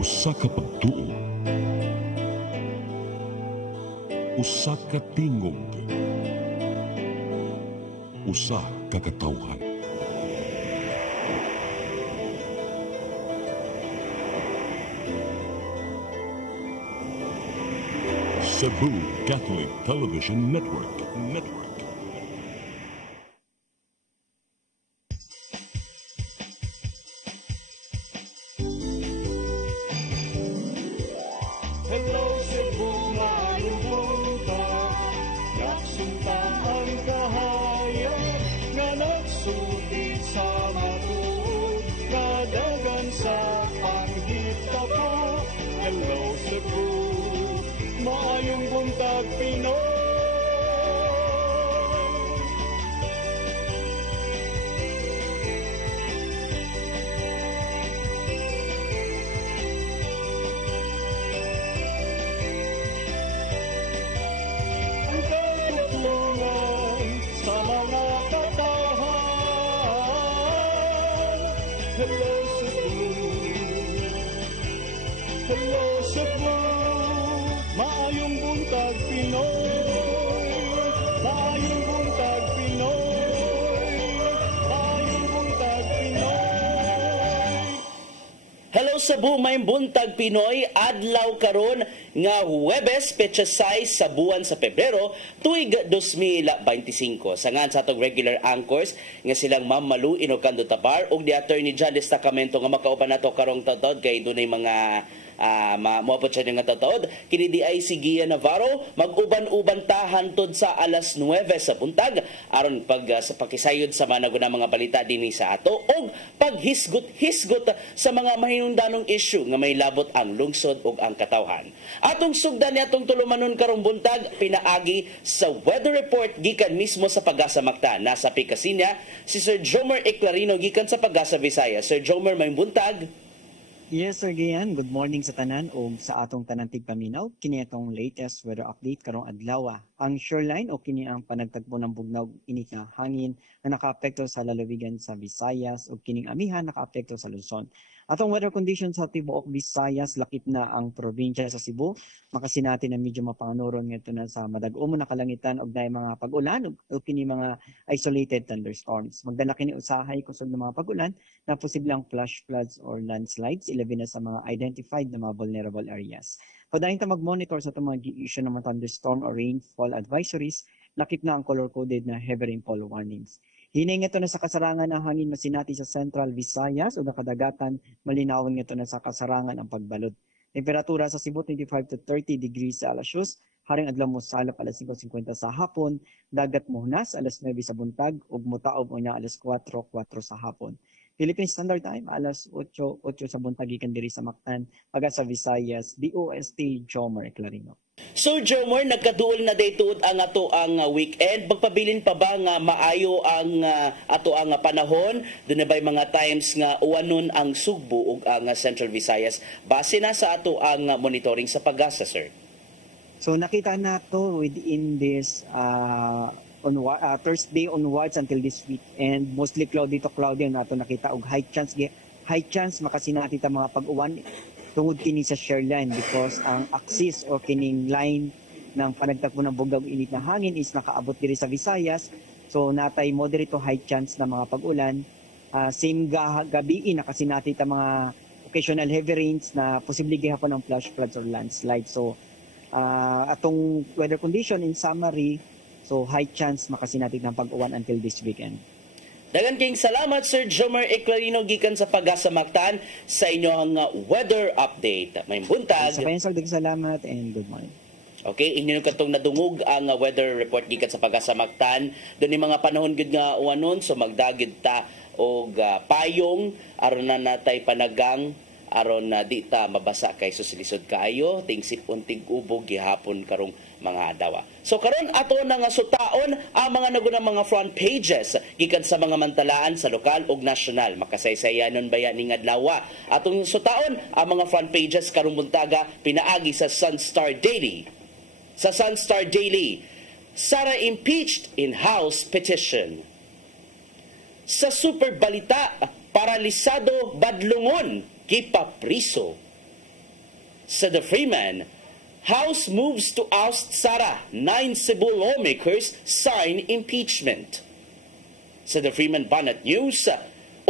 Usa ka pagtuo, usa ka tingog, usa ka katawhan. Cebu Catholic Television Network. Hello Cebu, maayong buntag. Nagsunta ang kahayag nga nagsulti sa matuod, nadagan sa panghitabo. Hello Cebu, maayong buntag Pinoy. Ang katutulungan sa mga katawhan. Hello Cebu, hello Cebu, maayong buntag Pinoy, maayong buntag Pinoy, maayong buntag Pinoy. Hello Cebu, may buntag Pinoy, adlaw karon nga Huwebes, petsa 6 sa buwan sa Pebrero, tuig 2025. Sangan sa atong regular anchors nga silang Ma'am Malu Inocando Tabar ug di Attorney John Destacamento nga makauban nato karong taud kay dunay mga moabot siya nga taud. Kini di ay si Gia Navarro mag-uban-uban ta hantod sa alas 9 sa buntag aron sa pakisayod sa mga balita dinhi sa ato ug paghisgot-hisgot sa mga mahinungdanong issue nga may labot ang lungsod ug ang katawhan. Atong sugdan ni atong tulumanon karong buntag pinaagi sa weather report gikan mismo sa Pagasa Mactan. Nasa pikasinya si Sir Jomer Eclarino gikan sa Pagasa Visayas. Sir Jomer, may buntag. Yes, Sir Gian. Good morning sa tanan o sa atong tanan tigpaminaw. Kini atong latest weather update karong adlaw. Ang shoreline o kini ang panagtagpo ng bugnaw init nga hangin na nakaapekto sa lalawigan sa Visayas o kining amihan nakaapekto sa Luzon. Atong weather conditions sa tibuok Visayas, lakip na ang probinsya sa Cebu. Makasinati na medyo mapanganuron ngito na sa madag-o na kalangitan og naay mga pag-ulan o kini mga isolated thunderstorms. Magdala kini usahay kusog ng mga pag-ulan na posibleng flash floods or landslides, ilabi na sa mga identified na mga vulnerable areas. Padayon ta mag-monitor sa itong mga issue ng mga thunderstorm or rainfall advisories, lakip na ang color-coded na heavy rainfall warnings. Hinay nga ito na sa kasarangan ang hangin masinati sa Central Visayas o nakadagatan, malinawin nga ito na sa kasarangan ang pagbalod. Temperatura sa Cebu 25 to 30 degrees Celsius, haring adlaw mo salap alas 5:50 sa hapon, dagat muhunas alas 9 sa buntag, ug mutaob unya alas 4:04 sa hapon. Philippine Standard Time, alas 8:08 sa buntag gikan diri sa Mactan, Pagasa Visayas, DOST Jomer Eclarino. So Jomer, nagkaduol na daytood ang ato ang weekend. Magpabilin pa ba nga maayo ang ato ang panahon? Doon na ba'y mga times nga uwanon ang Sugbo ug ang Central Visayas base na sa ato ang monitoring sa Pagasa, sir? So nakita nato within this Thursday onwards until this weekend, mostly cloudy to cloudy ang nato nakita og high chance makasinati ta mga pag-uwan tungod kini sa shoreline because ang axis o kining line ng panagtagpo ng bugnaw init na hangin is nakaabot diri sa Visayas. So natay moderate to high chance na mga pag-ulan. Same gabi nakasinati ta mga occasional heavy rains na posible gihapon ng flash floods or landslides. So atong weather condition in summary, so high chance makasinati ng pag-uwan until this weekend. Dagan kayong salamat, Sir Jomer Eclarino gikan sa Pagasa Mactan sa inyong weather update. May buntag. Sa pansag, salamat and good morning. Okay, inyo katong nadungog ang weather report gikan sa Pagasa Mactan. Doon yung mga panahon gud nga uwanon, so magdagid ta og payong aron na natay panagang aron na di ta mabasa kay susilisod kaayo tingsit unting ubog gihapon karong mga adlaw. So karon ato na nga sutaon ang mga nagunang mga front pages gikan sa mga mantalaan sa lokal ug nasyonal. Makasaysayanon baya ning adlaw. Atong sutaon ang mga front pages karong buntaga pinaagi sa Sunstar Daily. Sa Sunstar Daily, Sara impeached in House petition. Sa Super Balita, paralisado badlungon kipapriso. Said the Freeman, House moves to oust Sara. 9 Cebu lawmakers sign impeachment. Said the Freeman Banat News,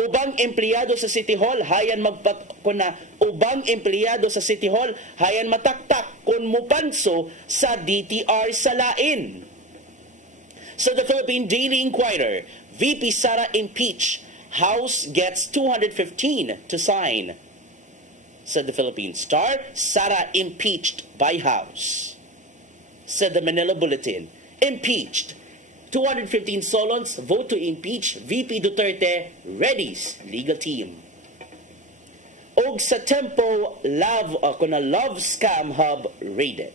ubang empleyado sa City Hall hayan ubang empleyado sa City Hall hayan mataktak kun mupanso sa DTR sa lain. So the Philippine Daily Inquirer, VP Sara impeached. House gets 215 to sign. Said the Philippine Star, Sara impeached by House. Said the Manila Bulletin, impeached. 215 Solons vote to impeach VP Duterte, readies legal team. Og sa Tempo, love scam hub raided.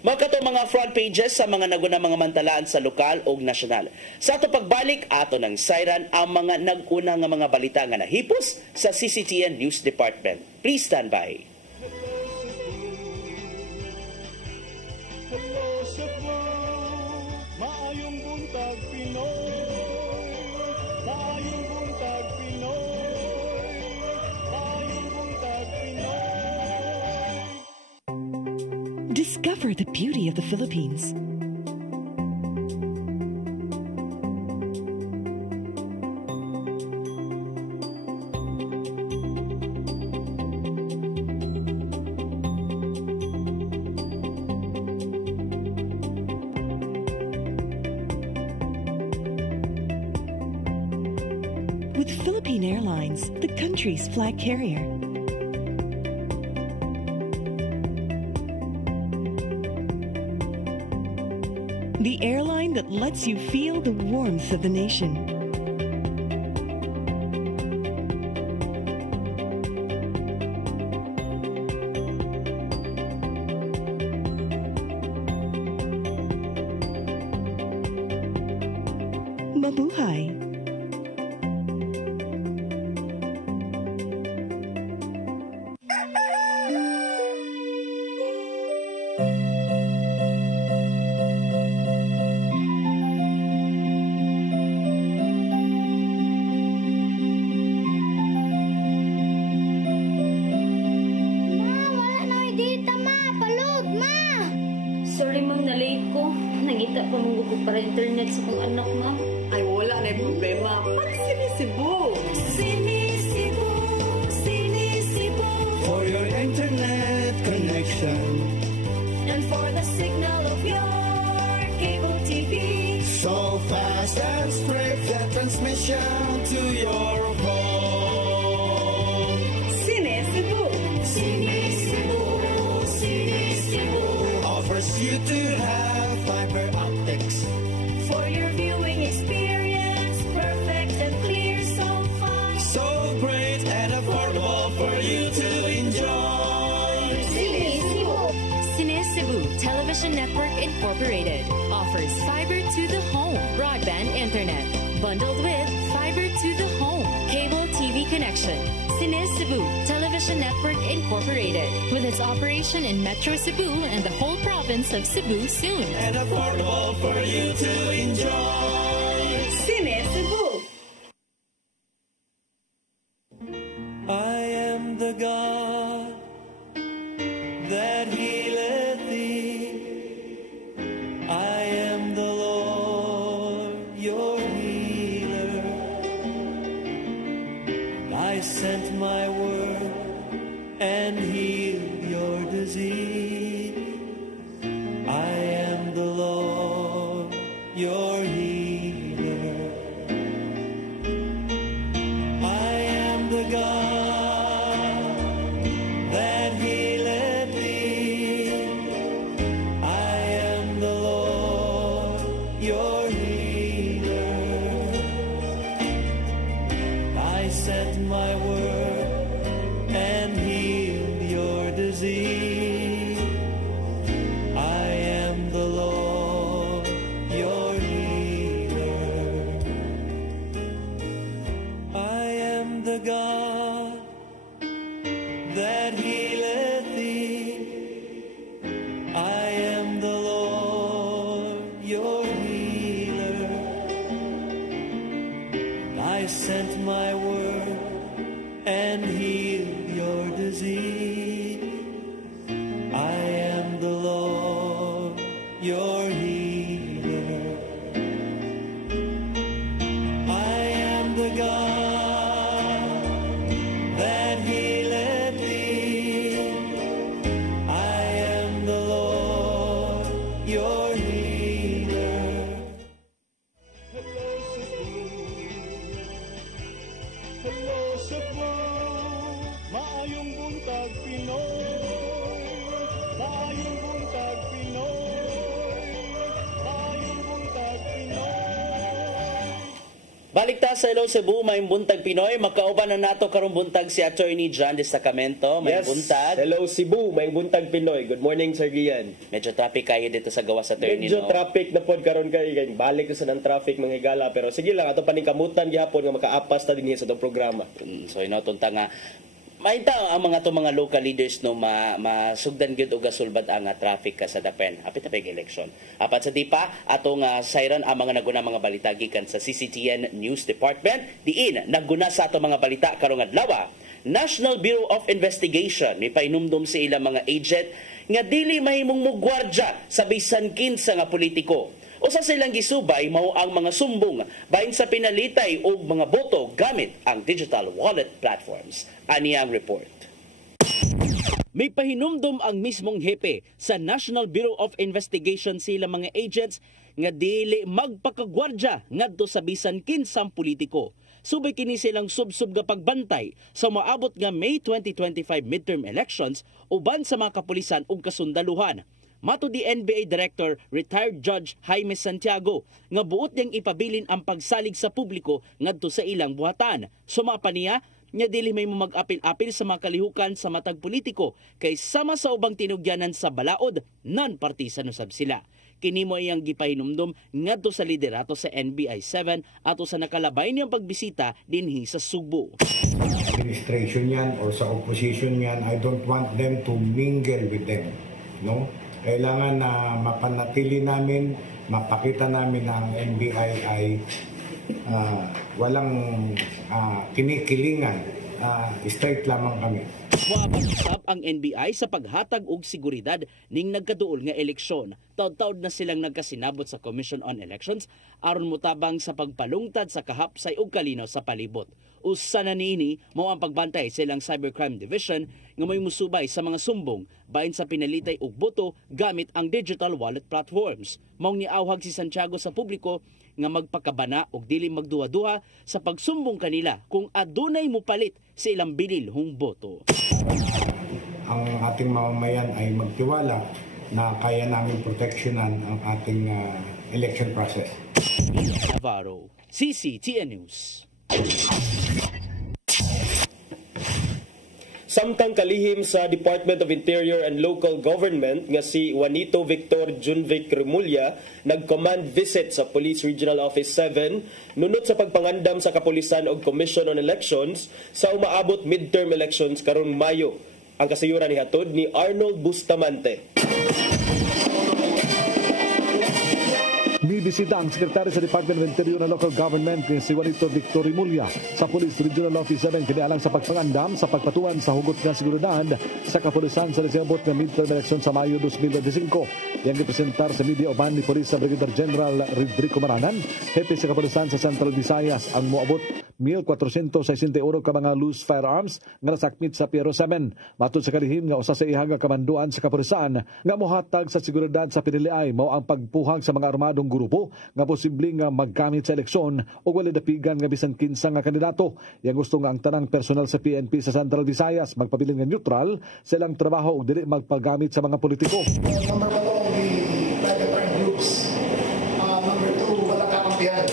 Magkato mga front pages sa mga naguna mga mantalaan sa lokal o nasyonal. Sa ato pagbalik, ato ng siren ang mga naguna nga mga balita nga nahipos sa CCTN News Department. Please stand by. Hello Cebu, maayong buntag Pinoy, maayong buntag Pinoy, maayong buntag Pinoy. Discover the beauty of the Philippines. With Philippine Airlines, the country's flag carrier. The airline that lets you feel the warmth of the nation. Mabuhay! Sorry ma'am, na-late ko. Nangita pa mong ko para internet sa kong anak ma'am. Ay, wala na yung problema. Pag-sinisibo. Sinisibo, sinisibo. For your internet connection, And for the signal of your cable TV. so fast and straight the transmission to your phone. Sinisibo. Sinisibo, sinisibo. Offers you to have fiber optics. For your viewing experience, perfect and clear, so fine. So great and affordable for you to enjoy. Cine Cebu Television Network Incorporated offers fiber to the home broadband internet bundled with fiber to the home cable TV connection. Cine Cebu Television Network Incorporated with its operation in Metro Cebu and the whole province of Cebu soon. And affordable for you to enjoy. Sinisibo. I am the God that healeth thee. I am the Lord, your healer. I sent my word and healed your disease. I am the Lord, your healer. I am the God Mayong buntag Pinoy, mayong buntag Pinoy, mayong buntag Pinoy. Balik ta sa Hello Cebu, may buntag Pinoy. Magkauban na nato karong buntag si Attorney John Destacamento. May buntag. Hello Cebu, may buntag Pinoy. Good morning, Sir Gian. Medyo traffic kayo dito sa gawas Attorney. Medyo traffic na pod karon kay balik sa ng traffic mga higala, pero sige lang ato paningkamutan gihapon nga makaapas ta dinhi sa itong programa. So inutunta nga mainta ang mga local leaders no masugdan gyud og gasulbad ang traffic ka sa dapen apit pa election. Apat sa dipa atong siren ang mga naguna mga balita gikan sa CCTN News Department diin nagguna sa ato mga balita karong adlaw. National Bureau of Investigation may painumdum sa ilang mga agent nga dili mahimong mugwardya sa bisan kinsa nga politiko. Usa silang gisubay mao ang mga sumbong bahin sa pinalitay og mga boto gamit ang digital wallet platforms. Ani ang report. May pahinumdom ang mismong hepe sa National Bureau of Investigation sila mga agents nga dili magpakagwardya ngadto sa bisan kinsang politiko. Subay kini silang subsub nga pagbantay sa moabot nga May 2025 midterm elections uban sa mga kapulisan ug kasundaluhan. Mato di NBA Director, retired Judge Jaime Santiago, nga buot niyang ipabilin ang pagsalig sa publiko ngadto sa ilang buhatan. Sumapa niya, nga dili may mag-apil-apil sa mga kalihukan sa matag politiko kay sama sa ubang tinugyanan sa balaod, non-partisan usab sila. Kini mo iyang gipahinumdum ngadto sa liderato sa NBI 7 ato sa nakalabay niyang pagbisita dinhi sa Subo. Administration yan or sa opposition yan, I don't want them to mingle with them. No? Kailangan na mapanatili namin, mapakita namin na ang NBI ay walang kinikilingan, straight lamang kami. Wapag-usap ang NBI sa paghatag og seguridad ning nagkaduol nga eleksyon. Taud-taud na silang nagkasinabot sa Commission on Elections aron motabang sa pagpalungtad sa kahapsay ug kalinaw sa palibot. Usa na niini mao ang pagbantay sa ilang Cybercrime Division nga may musubay sa mga sumbong bahin sa pinalitay og boto gamit ang digital wallet platforms. Maong niawhag si Santiago sa publiko nga magpakabana og dili magduha-duha sa pagsumbong kanila kung adunay mopalit sa ilang binilhong boto. Ang ating mamamayan ay magtiwala na kaya namin proteksyonan ang ating election process. Navarro, CCTN News. Samtang kalihim sa Department of Interior and Local Government nga si Juanito Victor Junvic Remulla nag-command visit sa Police Regional Office 7 nunot sa pagpangandam sa kapulisan og Commission on Elections sa umaabot midterm elections karong Mayo. Ang kasayuran ni hatod ni Arnold Bustamante. Bibisita ang sekretary sa Department of Interior and Local Government si Juanito Victor Remulla sa Police Regional Office 7 kinialang sa pagpangandam sa pagpatuan sa hugot nga seguridad sa kapulisan sa desembot nga midterm election sa Mayo 2025. Yang gipresentar sa media uban ni Police Brigadier General Rodrigo Maranan, hepe sa kapulisan sa Central Visayas ang moabot 1,461 ka mga loose firearms nga nasakmit sa Piero 7. Matod sa kalihim nga usa sa ihang kamanduan sa kapulisan nga mohatag sa seguridad sa piniliay mao ang pagpuhag sa mga armadong grupo nga posibleng maggamit sa eleksyon o wala dapigan nga bisan kinsa nga kandidato. Yang gusto nga ang tanang personal sa PNP sa Central Visayas magpabiling nga neutral sa ilang trabaho ug dili magpagamit sa mga politiko. Number 1, the private armed groups. Number 2, walang kakampihan.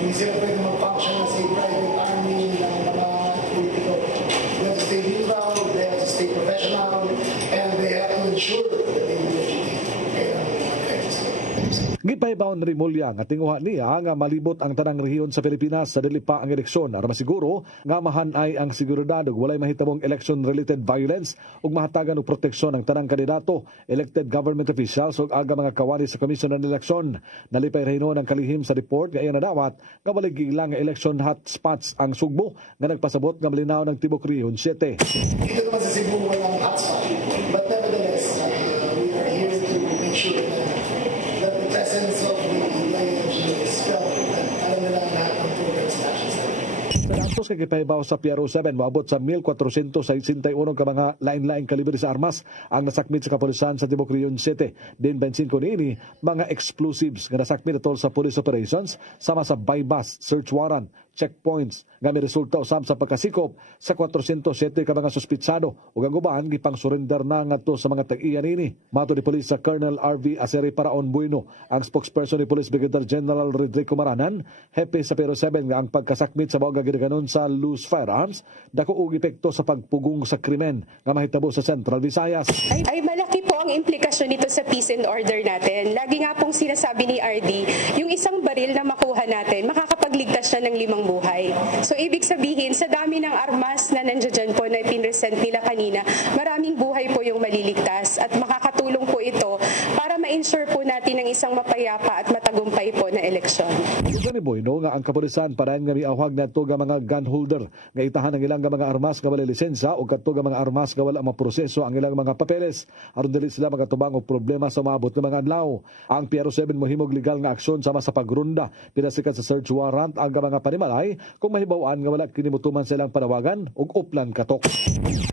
Hindi sila pwede mag-function as a private army ng mga politiko. They have to stay neutral, they have to stay professional, and they have to ensure that they will Gipaybaw ni Remulla nga tinguha niya nga malibot ang tanang rehiyon sa Pilipinas sa dili pa ang eleksyon aron masiguro nga mahanay ang seguridad ug walay mahitabong election-related violence ug mahatagan og proteksyon ang tanang kandidato, elected government officials ug aga mga kawani sa Commission on Election. Nalipay rehinon ang kalihim sa report nga iyan nadawat nga walay giilang nga election hotspots ang Sugbo nga nagpasabot nga malinaw ng Tibok Rehiyon 7. Dito naman sa Cebu walang hotspot, but nevertheless we are here to make sure that the presence of the ING is felt at alam nila lahat ng programs na actions. Pagkantos kay Gipaybaw sa Piero 7, maabot sa 1,461 ka mga lain-laing kalibre sa armas ang nasakmit sa kapulisan sa Tibok Rehiyon 7. Din 25 niini mga explosives nga nasakmit atol sa police operations sama sa bypass, search warrant, checkpoints nga may resulta usab sa pagkasikop sa 407 ka mga suspitsado ug ang uban gipang surrender na ngadto sa mga tag-iya nini. Mato ni Police sa Colonel RV Aceri Paraon Bueno, ang spokesperson ni Police Brigadier General Rodrigo Maranan, hepe sa Pero 7 nga ang pagkasakmit sa mga gidaganon sa loose firearms dako og epekto sa pagpugong sa krimen nga mahitabo sa Central Visayas. Ay malaki po ang implikasyon nito sa peace and order natin. Lagi nga pong sinasabi ni RD, yung isang baril na makuha natin, makakapagligtas siya ng 5 buhay. So ibig sabihin, sa dami ng armas na nandiyan po na pinresent nila kanina, maraming buhay po yung maliligtas at makakatulong po ito para ma-ensure po natin ang isang mapayapa at matagumpay po na eleksyon. Ito ni Boyno nga ang kapulisan parayan nga miawhag na ito nga mga gun holder nga itahan ang ilang mga armas nga wala lisensya o kadto nga mga armas nga wala maproseso ang ilang mga papeles aron dili sila magatubang og problema sa maabot nga mga adlaw. Ang Pero 7 mohimog legal nga aksyon sama sa pagrunda pinasikat sa search warrant ang mga panimalay kung mahibaw-an nga wala kinimutuman sa ilang panawagan ug uplan katok.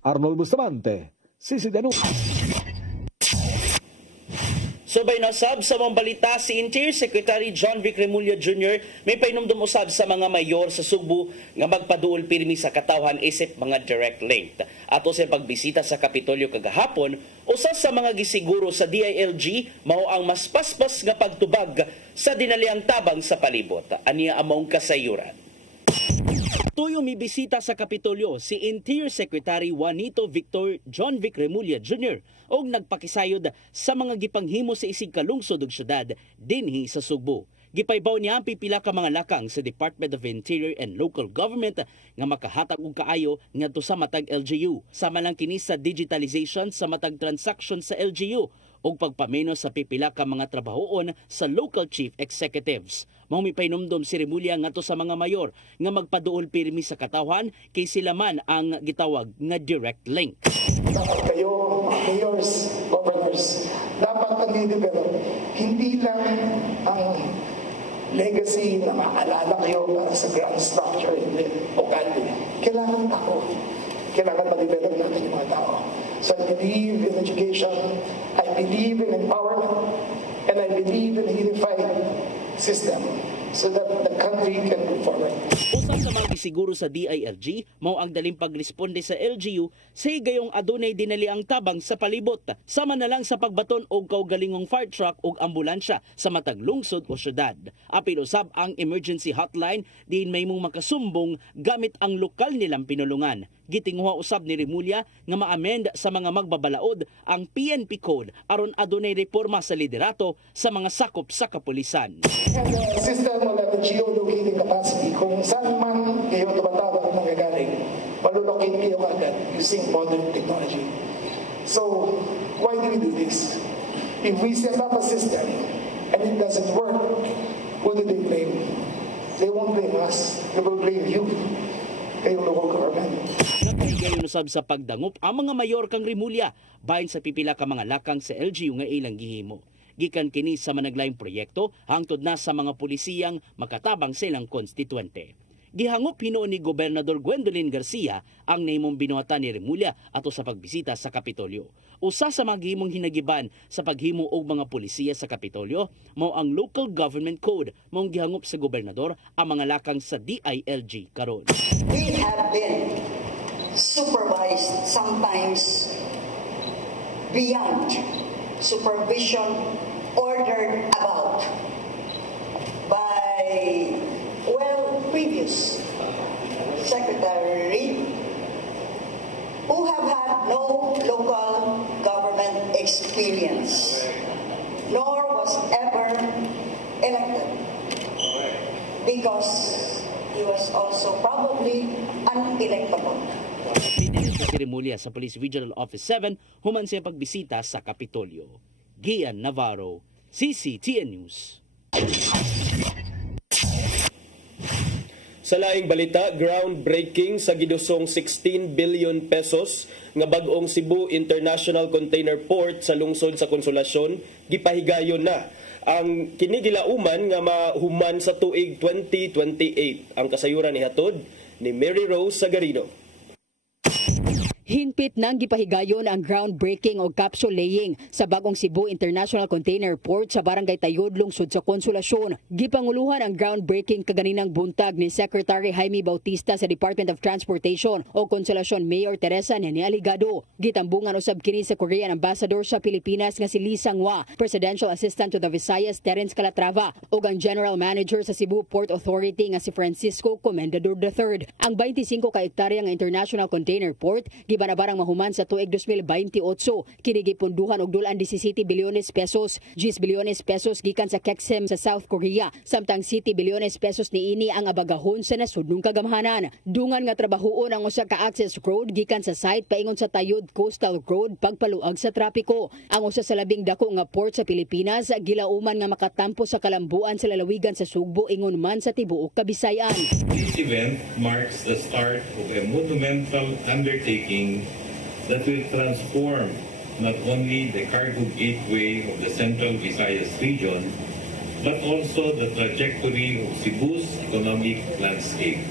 Arnold Bustamante, CCTV. Subay na usab sa mga balita, si Interior Secretary John Vic Remulla Jr. may painumdum usab sa mga mayor sa Subo nga magpaduol pirmi sa katawhan isip mga direct link. Ato sa pagbisita sa Kapitolyo kagahapon, usa sa mga gisiguro sa DILG mao ang mas paspas nga pagtubag sa dinaliang tabang sa palibot. Aniya among kasayuran. Tuyo mibisita sa Kapitolyo si Interior Secretary Juanito Victor John Vic Remulla Jr. og nagpakisayod sa mga gipanghimo sa isig kalungsod ug syudad dinhi sa Sugbo. Gipaybaw niya ang pipila ka mga lakang sa Department of Interior and Local Government nga makahatag og kaayo ngadto sa matag LGU. Sama lang kini sa digitalization sa matag transaction sa LGU o pagpameno sa pipila ka mga trabahoon sa local chief executives. Mao mipainomdom si Remulla ngadto sa mga mayor nga magpaduol pirmi sa katawhan kay sila man ang gitawag nga direct link. Dapat kayo, mga mayors, governors, dapat nag-develop hindi lang ang legacy na maalala kayo para sa grand structure o country. Kailangan tao. Kailangan ma-develop natin yung mga tao. So I believe in education, I believe in empowerment, and I believe in a unified system so that the country can move forward. Usap sa mga siguro sa DILG, mao ang daling pagresponde sa LGU sa higayong adunay dinali ang tabang sa palibot. Sama na lang sa pagbaton og kaugalingong fire truck og ambulansya sa matag lungsod o syudad. Apil usab ang emergency hotline diin may mong makasumbong gamit ang lokal nilang pinulungan. Gitinguha usab ni Remulla nga ma-amend sa mga magbabalaod ang PNP Code aron adunay reforma sa liderato sa mga sakop sa kapulisan. And the system will have the geolocating capacity. Kung saan man kayo tumatawag ng gagaling, malulocate kayo agad using modern technology. So, why do we do this? If we set up a system and it doesn't work, who do they blame? They won't blame us. They will blame you. Kayong local government. Nakahigayon usab sa pagdangup ang mga mayor kang Remulla bahin sa pipila ka mga lakang sa LGU nga ilang gihimo. Gikan kini sa managlayong proyekto hangtod na sa mga pulisiyang makatabang sa ilang konstituente. Gihangup hinuon ni Gobernador Gwendolyn Garcia ang nahimong binuhatan ni Remulla ato sa pagbisita sa Kapitolyo. Usa sa mga gihimong hinagiban sa paghimo og mga pulisiya sa Kapitolyo mao ang Local Government Code maong gihangup sa gobernador ang mga lakang sa DILG karon. We have been supervised sometimes beyond supervision ordered about by previous secretary who have had no local government experience nor was ever elected because he was also probably unelectable. Pinili si Remulla sa Police Regional Office 7 human siya pagbisita sa Kapitolyo. Gian Navarro, CCTN News. Sa laing balita, groundbreaking sa gidusong 16 billion pesos nga bag-ong Cebu International Container Port sa lungsod sa Konsolasyon gipahigayon na. Ang kinigilauman nga mahuman sa tuig 2028. Ang kasayuran ni hatod ni Mary Rose Sagarino. Hinpit nang gipahigayon ang groundbreaking o capsule laying sa bagong Cebu International Container Port sa Barangay Tayod, lungsod sa Konsolasyon. Gipanguluhan ang groundbreaking kaganinang buntag ni Secretary Jaime Bautista sa Department of Transportation o Konsolasyon Mayor Teresa Nene Aligado. Gitambungan usab kini sa Korean Ambassador sa Pilipinas nga si Lee Sang-hwa, Presidential Assistant to the Visayas Terence Calatrava ug ang General Manager sa Cebu Port Authority nga si Francisco Comendador III. Ang 25 ka hektarya nga International Container Port banabarang mahuman sa tuig 2028 kinigipunduhan og dulan 17 bilyones pesos, 10 bilyones pesos gikan sa KEXIM sa South Korea, samtang 7 bilyones pesos niini ang abagahon sa nasudnong kagamhanan. Dungan nga trabahoon ang usa ka access road gikan sa site paingon sa Tayod Coastal Road pagpaluag sa trapiko. Ang usa sa labing dako nga port sa Pilipinas gilauman nga makatampo sa kalambuan sa lalawigan sa Sugbo ingon man sa tibuok Kabisayan. This event marks the start of a monumental undertaking that will transform not only the cargo gateway of the Central Visayas region, but also the trajectory of Cebu's economic landscape.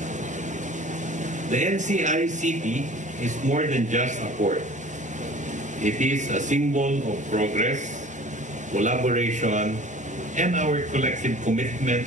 The NCI City is more than just a port. It is a symbol of progress, collaboration, and our collective commitment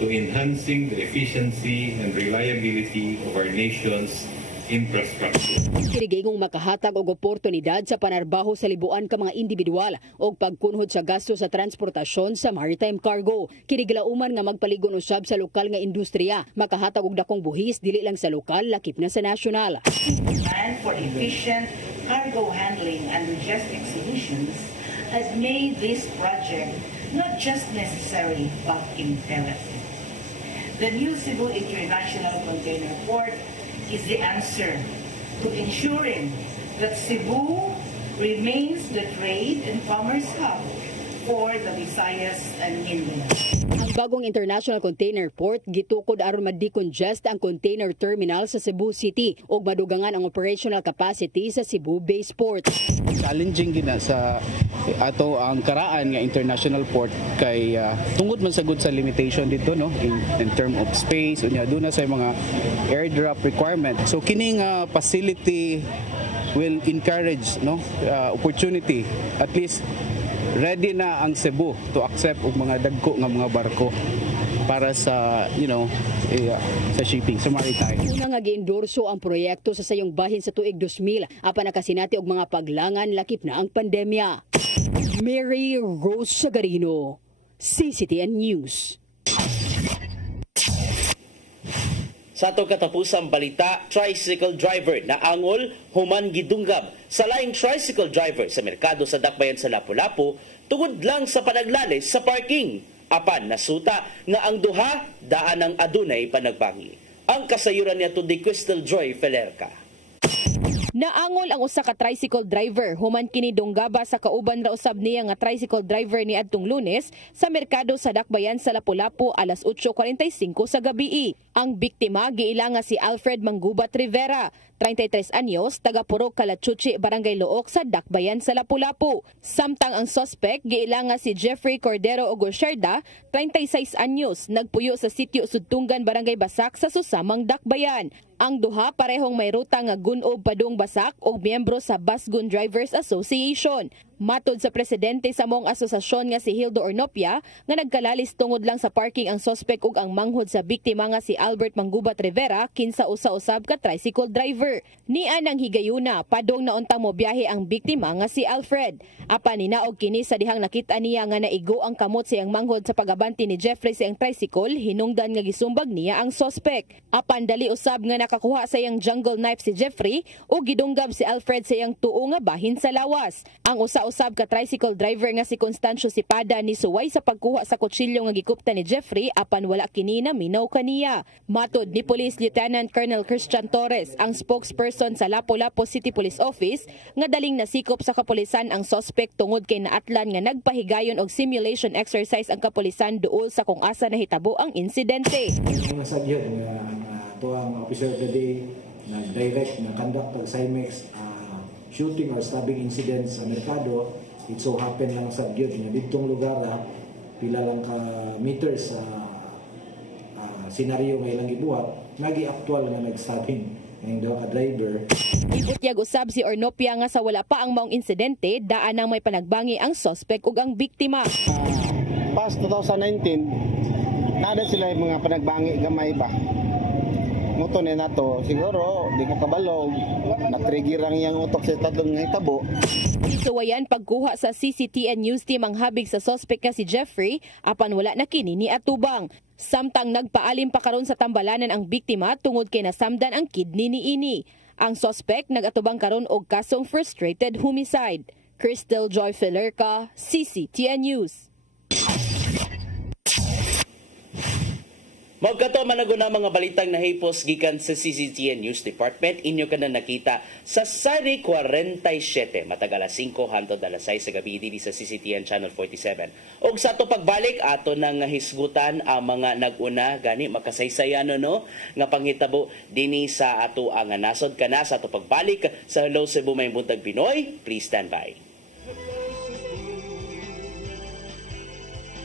to enhancing the efficiency and reliability of our nation's infrastructure. Kinigingong makahatag og oportunidad sa panarbaho sa libuan ka mga individual og pagkunhod sa gasto sa transportasyon sa maritime cargo. Kiniglauman nga magpaligon usab sa lokal nga industriya, makahatag og dakong buhis dili lang sa lokal lakip na sa nasyonal. Demand for efficient cargo handling and logistics solutions has made this project not just necessary but imperative. The new Cebu International Container Port is the answer to ensuring that Cebu remains the trade and commerce hub for the Visayas and Mindanao. Ang bagong International Container Port gitukod aron ma-decongest ang container terminal sa Cebu City ug madugangan ang operational capacity sa Cebu Base Port. Challenging gina sa ato ang karaan nga international port kay tungod man sagud sa limitation dito no in term of space unya aduna sa mga airdrop requirement. So kining facility will encourage no opportunity, at least ready na ang Cebu to accept og mga dagko nga mga barko para sa sa shipping sa maritime. Una nga giendorso ang proyekto sa sayong bahin sa tuig 2000 apan nakasinati og mga paglangan lakip na ang pandemya. Mary Rose Sagarino, CCTN News. Sa atong katapusang balita, tricycle driver na angol human gidunggab sa laing tricycle driver sa merkado sa Dakbayan sa Lapu-Lapu tungod lang sa panaglalis sa parking. Apan nasuta nga ang duha daan ang adunay panagbangi. Ang kasayuran niya ni Crystal Joy Felerca. Naangol ang usa ka tricycle driver human kini dunggaba sa kauban ra usab niya nga tricycle driver ni adtong Lunes sa merkado sa Dakbayan sa Lapu-Lapu alas 8:45 sa gabi. Ang biktima giilanga si Alfred Manggubat Rivera, 33 anyos, taga Purok Kalachuchi, Barangay Look sa Dakbayan sa Lapu-Lapu. Samtang ang suspect giilanga si Jeffrey Cordero Ogosherda, 36 anyos, nagpuyo sa sitio Sudtungan, Barangay Basak sa susamang Dakbayan. Ang duha parehong may ruta nga Gunob Padung Basak og miyembro sa Basgun Drivers Association. Matod sa presidente sa mong asosasyon nga si Hildo Ornopia nga nagkalalis tungod lang sa parking ang suspect ug ang manghod sa biktima nga si Albert Manggubat Rivera kinsa usa-usab ka tricycle driver. Nian ang higayuna padung na untang mobiyahe ang biktima nga si Alfred. Apan ninaog kini sa dihang nakita niya nga naigo ang kamot sa iyang manghod sa pagabanti ni Jeffrey sa iyang tricycle, hinungdan nga gisumbag niya ang suspect. Apan dali usab nga nakakuha sa iyang jungle knife si Jeffrey ug gidunggab si Alfred sa iyang tuo nga bahin sa lawas. Ang usab ka tricycle driver nga si Constancio Sipada ni suway sa pagkuha sa kutsilyo nga gikupta ni Jeffrey apan wala kini na minaw kaniya. Matod ni Police Lieutenant Colonel Christian Torres, ang spokesperson sa Lapu-Lapu City Police Office, nga daling nasikop sa kapulisan ang suspect tungod kay naatlan nga nagpahigayon og simulation exercise ang kapulisan duol sa kung asa nahitabo ang insidente. Ang sagyod nga to ang officer of the day nag-direct na conduct of CIMEX shooting or stabbing incidents sa merkado. It so happen lang sa gyud nga didtong lugar pila lang ka meters sa senaryo nga ilang gibuhat nagi actual nga nag-stabbing ng duha ka driver. Ibutyag usab si Ornopia nga sa wala pa ang maong insidente, daan nang may panagbangi ang suspect ug ang biktima. Past 2019, nada sila yung mga panagbangi gamay ba. Muto na nato, siguro, di ko kabalog, na-trigger ang iyang utok sa tatlong hitabo. Isuwayan pagkuha sa CCTN News Team ang habig sa suspect nga si Jeffrey, apan wala na kini ni atubang. Samtang nagpaalim pa karon sa tambalanan ang biktima tungod kay nasamdan ang kidney niini. Ang suspect nagatubang karon og kasong frustrated homicide. Crystal Joy Filerca, CCTN News. Magkato managuna mga balitang nahipos gikan sa CCTN News Department. Inyo ka na nakita sa Sari 47 matag alas 5 hangtod alas 6 sa gabi dili sa CCTN Channel 47. Og sa to pagbalik ato nang hisgutan ang mga naguna gani makasaysayan no nga panghitabo dinhi sa ato ang nasod kana sa to pagbalik sa Hello Cebu May Buntag Pinoy. Please stand by.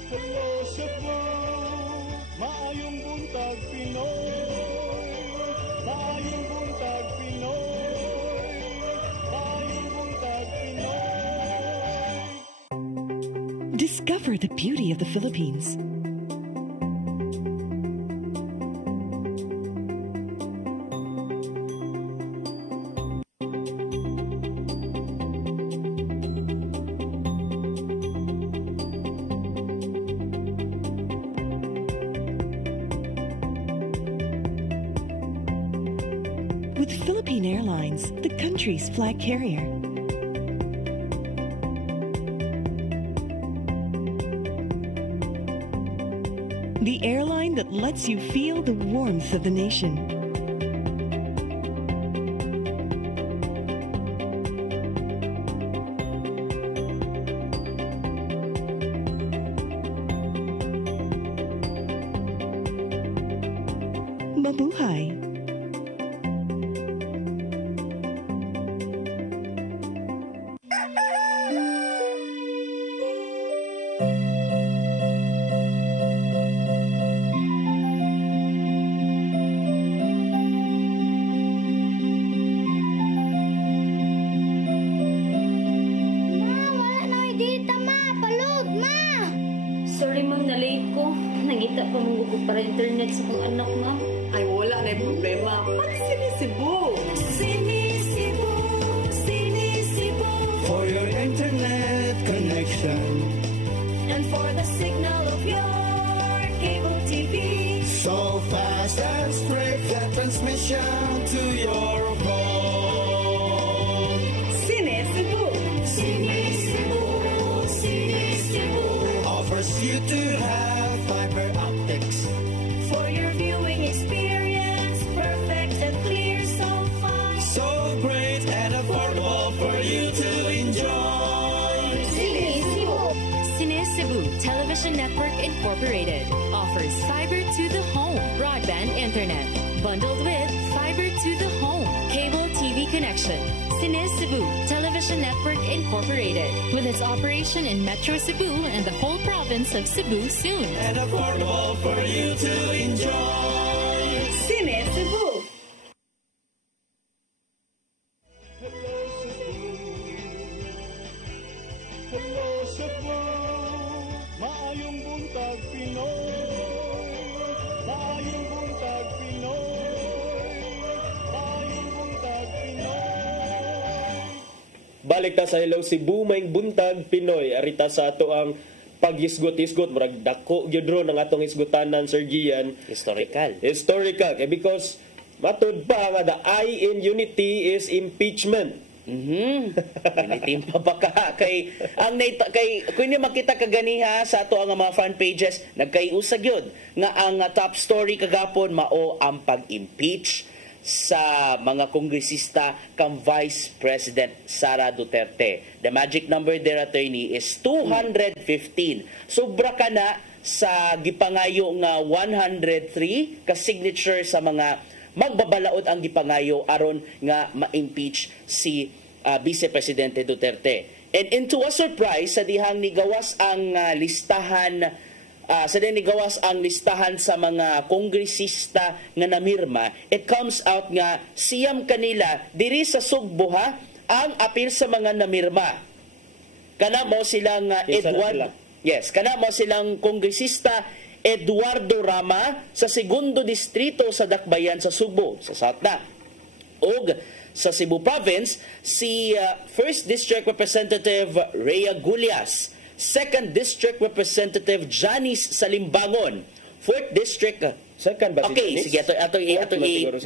Hello Cebu, maayong buntag Pinoy, maayong buntag Pinoy, maayong buntag Pinoy. Discover the beauty of the Philippines. With Philippine Airlines, the country's flag carrier. The airline that lets you feel the warmth of the nation. Mabuhay! Sorry ma'am, na-late ko. Nangita pa mong gugod para internet sa kong anak ma'am. Ay, wala na yung problema. Pag-sinisibo. Sinisibo, Sinisibo. For your internet connection. And for the signal of your cable TV. So fast and straight the transmission to your home. Sinisibo. Sinisibo, Sinisibo. Offers you to have fiber optics. For your viewing experience, perfect and clear, so fine. So great and affordable for you to enjoy. Sinisibo. Cine Cebu Television Network Incorporated offers fiber to the home broadband internet bundled with fiber to the home cable TV connection. Cine Cebu Television Network Incorporated with its operation in Metro Cebu and the whole province of Cebu soon. And affordable for you to enjoy. Sinisibo. Hello Cebu, maayong buntag Pinoy, maayong buntag Pinoy, maayong buntag Pinoy. Balik ta sa Hello Cebu May Buntag Pinoy. Arita sa ato ang paghisgot-hisgot murag dako gyud ro ng atong hisgotanan, Sir Gian. Historical kay because matud pa nga the I in unity is impeachment. Pinitim pa ba ka kay ang kay kun ni makita kaganiha sa ato ang mga fan pages nagkaiusag yun nga ang top story kagapon mao ang pag-impeach sa mga kongresista kang Vice President Sara Duterte. The magic number there, attorney, is 215. Sobra ka na sa gipangayo nga 103 ka signature sa mga magbabalaod ang gipangayo aron nga ma-impeach si Vice Presidente Duterte. And into a surprise, sa dihang nigawas ang listahan sa din gawas ang listahan sa mga kongresista nga namirma, it comes out nga siyam kanila diri sa Sugbo ha ang apil sa mga namirma. Kana mo silang kana mo silang kongresista Eduardo Rama sa segundo distrito sa Dakbayan sa Sugbo, sa South na. Og sa Cebu Province, si 1st District Representative Rhea Gulyas, 2nd District Representative Janice Salimbangon, 4th District second ba si Janice?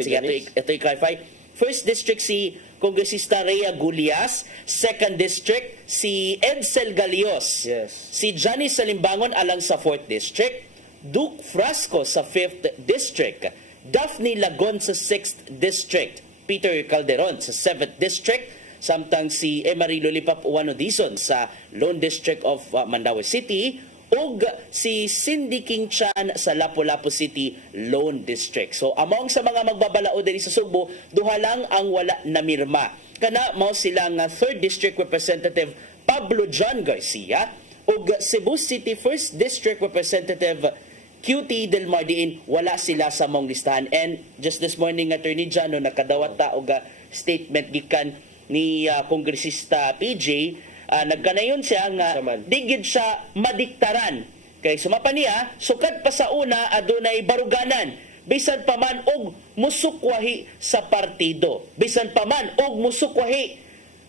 Sige, ito i-clarify. 1st District si Kongresista Rhea Gulyas, 2nd District si Edsel Galios, si Janice Salimbangon alang sa 4th District, Duke Frasco sa 5th District, Daphne Lagon sa 6th District, Peter Calderon sa 7th District, samtang si Emery Lolipap Uwano Dizon sa Lone District of Mandaue City, ug si Cindy King Chan sa Lapu-Lapu City Lone District. So among sa mga magbabalao diri sa Sugbo, duha lang ang wala namirma. Kana mao silang 3rd District Representative Pablo John Garcia ug Cebu City 1st District Representative QT Del Mardiin, wala sila sa mong listahan. And just this morning, Attorney John, no, nakadawat ta og statement gikan ni Kongresista PJ, nagkanayon siya nga digid siya madiktaran. Kay sumapa niya, sukad pa sa una adunay baruganan. Bisan pa man og musukwahi sa partido. Bisan pa man og musukwahi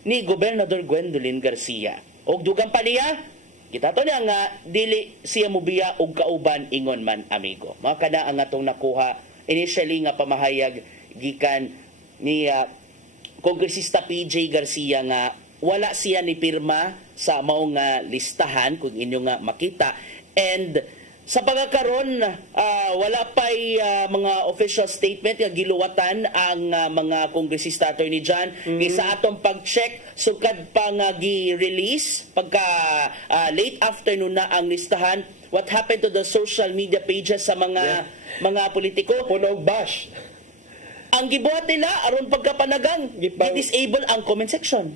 ni Gobernador Gwendolyn Garcia. Og dugang pa niya, kita to niya nga dili siya mobiya og kauban ingon man amigo. Mao kada ang atong nakuha initially nga pamahayag gikan ni Kongresista PJ Garcia nga wala siya ni pirma sa maong listahan kung inyo nga makita. And sa pagkakaroon, wala pa'y mga official statement nga giluwatan ang mga kongresista, Attorney John. Sa atong pag-check, sukad pa nga gi-release pagka late afternoon na ang listahan. What happened to the social media pages sa mga politiko? Punog bash. Ang gibuhat nila aron pagkapanagang i-disable ang comment section.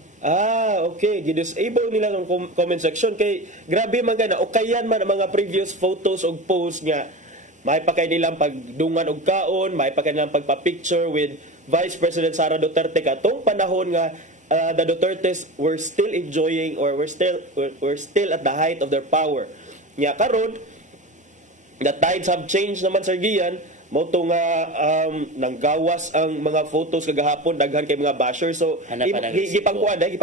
Okay. Gi-disable nila ang comment section kay grabe man gana o kayan man ang mga previous photos o posts nga may pa kay nilang pagdungan og kaon, may pa kay nilang pagpa-picture with Vice President Sara Duterte katong panahon nga the Dutertes were still enjoying or were still at the height of their power. Nya karon the tides have changed naman, Sir Gian. Moto nga nanggawas ang mga photos kagahapon, daghan kay mga bashers. So gipang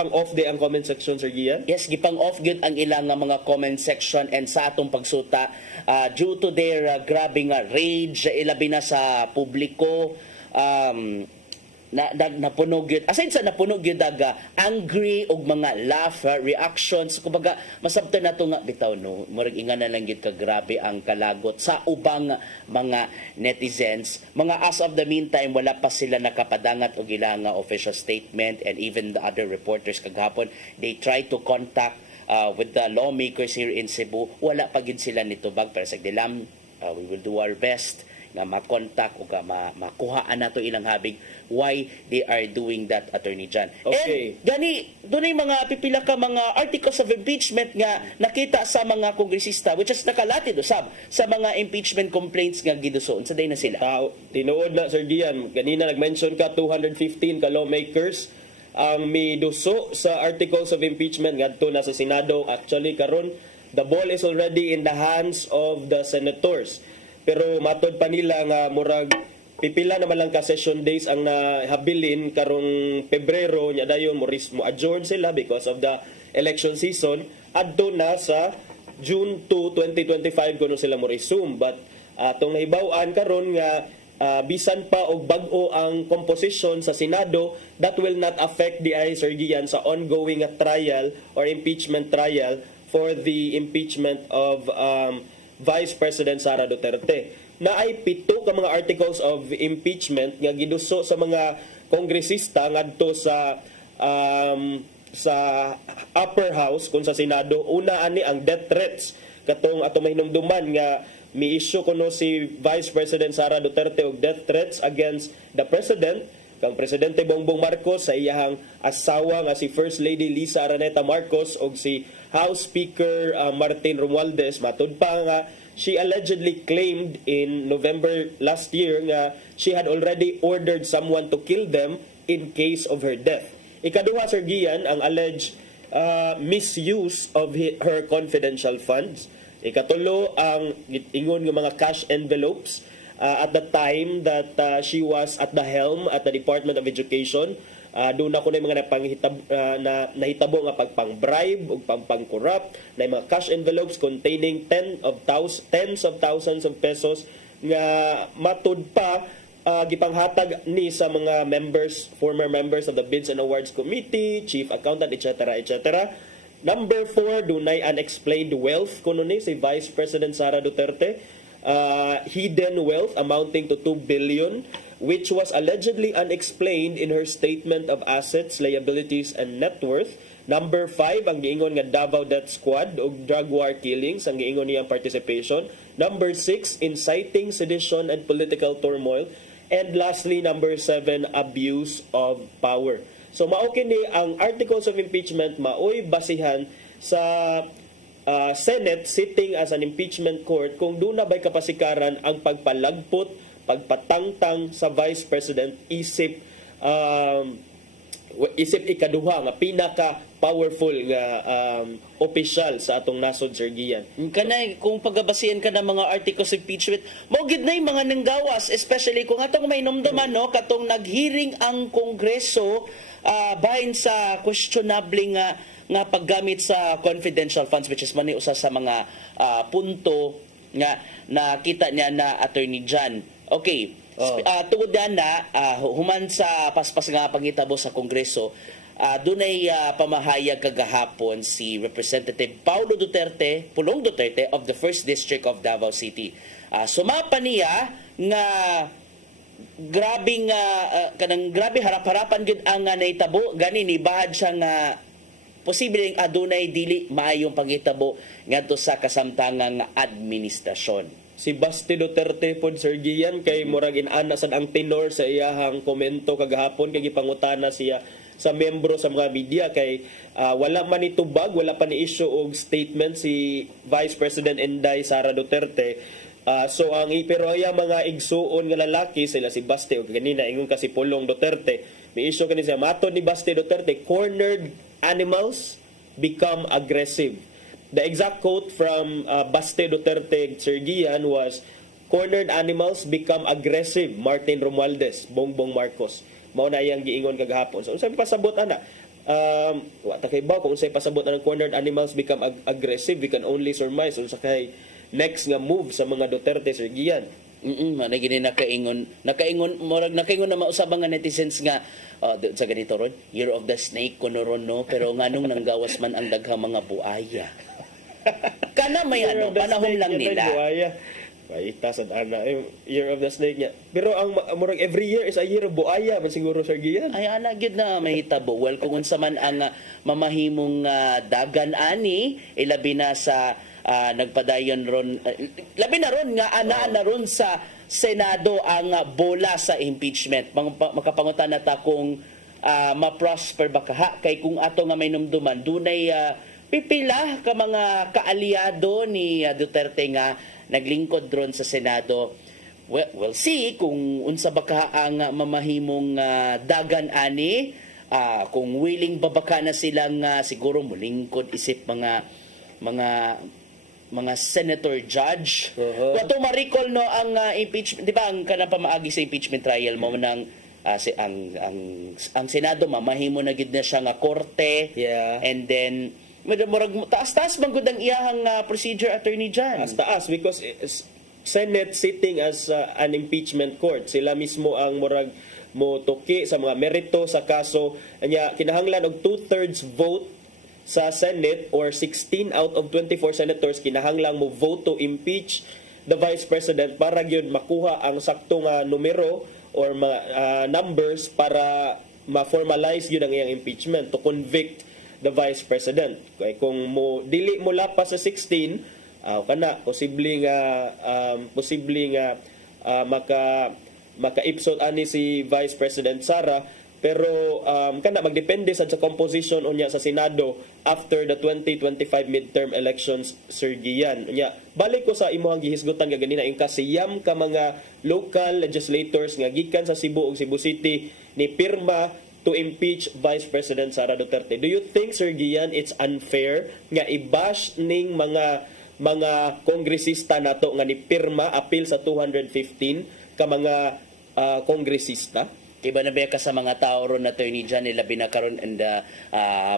off day ang comment section, Sir Gian? Yes, gipang off gyud ang ilang mga comment section, and sa atong pagsuta due to their grabe nga rage ilabi na sa publiko, napunog yun. Aside sa napunog yun angry og mga laugh reactions, kumbaga masabtan na ito nga bitaw no, murag inga na lang yun grabe ang kalagot sa ubang mga netizens. Mga as of the meantime, wala pa sila nakapadangat og ilang official statement, and even the other reporters kagahapon, they try to contact with the lawmakers here in Cebu. Wala pa gid sila nitubag, pero sa dilam, we will do our best nga makontak o makuhaan nato ilang habig why they are doing that, Attorney John. Okay. And gani, doon ay mga pipila ka mga articles of impeachment nga nakita sa mga kongresista, which is nakalatid usab sa mga impeachment complaints nga gidusoon. Sa day na sila. Tinuod na, Sir Gian, kanina nag-mention ka 215 ka lawmakers ang miduso sa articles of impeachment ngadto na sa Senado. Actually karon the ball is already in the hands of the senators. Pero matod pa nila nga murag pipila naman lang ka session days ang nahabilin karong Pebrero nya dayon mo adjourn sila because of the election season adto na sa June 2, 2025 kuno sila mo resume. But atong nahibaw-an karon nga bisan pa og bag-o ang composition sa Senado, that will not affect the Sir Gian sa ongoing trial or impeachment trial for the impeachment of Vice President Sara Duterte. Naay 7 ka mga articles of impeachment nga giduso sa mga kongresista ngadto sa upper house kung sa Senado. Una ani ang death threats, katong ato mahinumduman nga mi-issue kuno si Vice President Sara Duterte og death threats against the President, kang Presidente Bongbong Marcos, sa iyahang asawa nga si First Lady Lisa Araneta Marcos og si House Speaker Martin Romualdez. Matud pa nga she allegedly claimed in November last year nga she had already ordered someone to kill them in case of her death. Ikaduha, Sir Gian, ang alleged misuse of her confidential funds. Ikatulo, ang ingon ng mga cash envelopes at the time that she was at the helm at the Department of Education. Doon ako na yung mga nahitabo nga pagpang-bribe o pang-corrupt na yung mga cash envelopes containing tens of thousands of pesos nga matud pa gipanghatag ni sa mga former members of the Bids and Awards Committee, Chief Accountant, etc. etc. Number 4, dunay unexplained wealth kuno ni si Vice President Sara Duterte. Hidden wealth amounting to 2 billion, which was allegedly unexplained in her statement of assets, liabilities, and net worth. Number 5, ang giingon nga Davao Death Squad o drug war killings, ang giingon niyang participation. Number 6, inciting sedition and political turmoil. And lastly, number 7, abuse of power. So mao kini ang articles of impeachment maoy basihan sa Senate sitting as an impeachment court kung doon na ba'y kapasikaran ang pagpalagpot, pagpatangtang sa Vice President isip ikaduha nga pinaka-powerful nga opisyal sa atong nasod, Sir Gian. Kanay, kung pagbasihan ka ng mga articles of impeachment, maugid na yung mga nanggawas, especially kung atong may numduman, no, katong naghearing ang Kongreso bahin sa questionable nga paggamit sa confidential funds, which is mani usa sa mga punto nga nakita niya na Attorney John. Okay. Tungod na human sa paspas nga pangitabo sa Kongreso, dunay pamahayag kagahapon si Representative Paulo Duterte, Pulong Duterte of the 1st District of Davao City. Sumapa niya nga grabe harap-harapan gid ang naitabo gani ni bahad siya nga posibleng adunay dili maayong pangitabo ngadto sa kasamtangang administrasyon. Si Basti Duterte po, Sir Gian, kay murag inana sad ang tenor sa iyahang komento kagahapon kay gipangutana siya sa membro sa mga media kay wala man itubag, wala pa ni issue og statement si Vice President Inday Sara Duterte. Pero ay mga igsuon nga lalaki sila si Basti o ganina ingon kasi Pulong Duterte. May issue kanina siya matod ni Basti Duterte, cornered animals become aggressive. The exact quote from Baste Duterte, Sir Gian, was, cornered animals become aggressive, Martin Romualdez, Bongbong Marcos. Mao na iyang giingon kagahapon. So, unsay pasabot ana? Wata kay ba kung unsay pasabot ana cornered animals become aggressive, we can only surmise unsa kay next nga move sa mga Duterte, Sir Gian. Manay gini nakaingon na mausabang nga netizens nga sa ganito ron, Year of the Snake kuno ron, no, pero nganong nanggawas man ang daghang mga buaya. Kana may panahon lang nila. Paita sa ana Year of the Snake niya. Pero ang murag every year is a year of buaya man siguro, Sir Gian. Ay ana gyud na mahitabo. Well, kung unsa man ang mamahimong dagan ani, ilabi na sa nagpadayon ron, labi na ron nga ana ron sa Senado ang bola sa impeachment. Makapangutan na ta kung ma-prosper ba kaha kay kung ato nga may numduman dunay pipila ka mga kaalyado ni Duterte nga naglingkod ron sa Senado. We'll see kung unsa ba ka ang mamahimong dagan ani, kung willing ba baka na silang siguro mulingkod isip mga senator judge. Wato ma-recall no ang impeachment, di ba ang kanang pamaagi sa impeachment trial mo nang ang Senado mamahimo na gid na siya nga korte, and then taas-taas man gud ang iyahang procedure, Attorney John. Taas because Senate sitting as an impeachment court, sila mismo ang murag mo tuki sa mga merito sa kaso, anya kinahanglan og 2/3 vote sa Senate or 16 out of 24 senators kinahanglang mo vote to impeach the Vice President para gyud makuha ang saktong numero or numbers para ma-formalize gyud ang iyang impeachment to convict the Vice President. Kay kung mo dili mo lapas sa 16, kana posible nga maka-ipsot ani si Vice President Sara pero kana magdepende sa composition unya sa Senado after the 2025 midterm elections, Sir Gian. Unya balik ko sa imuhang gihisgutan nga ganina ingka siyam ka mga local legislators nga gikan sa Cebu ug Cebu City ni pirma to impeach Vice President Sara Duterte. Do you think, Sir Gian, it's unfair nga i-bash ning mga kongresista nato nga ni pirma apil sa 215 ka mga kongresista? Iba na ba ka sa mga tao ron na Attorney John nila binakaroon in the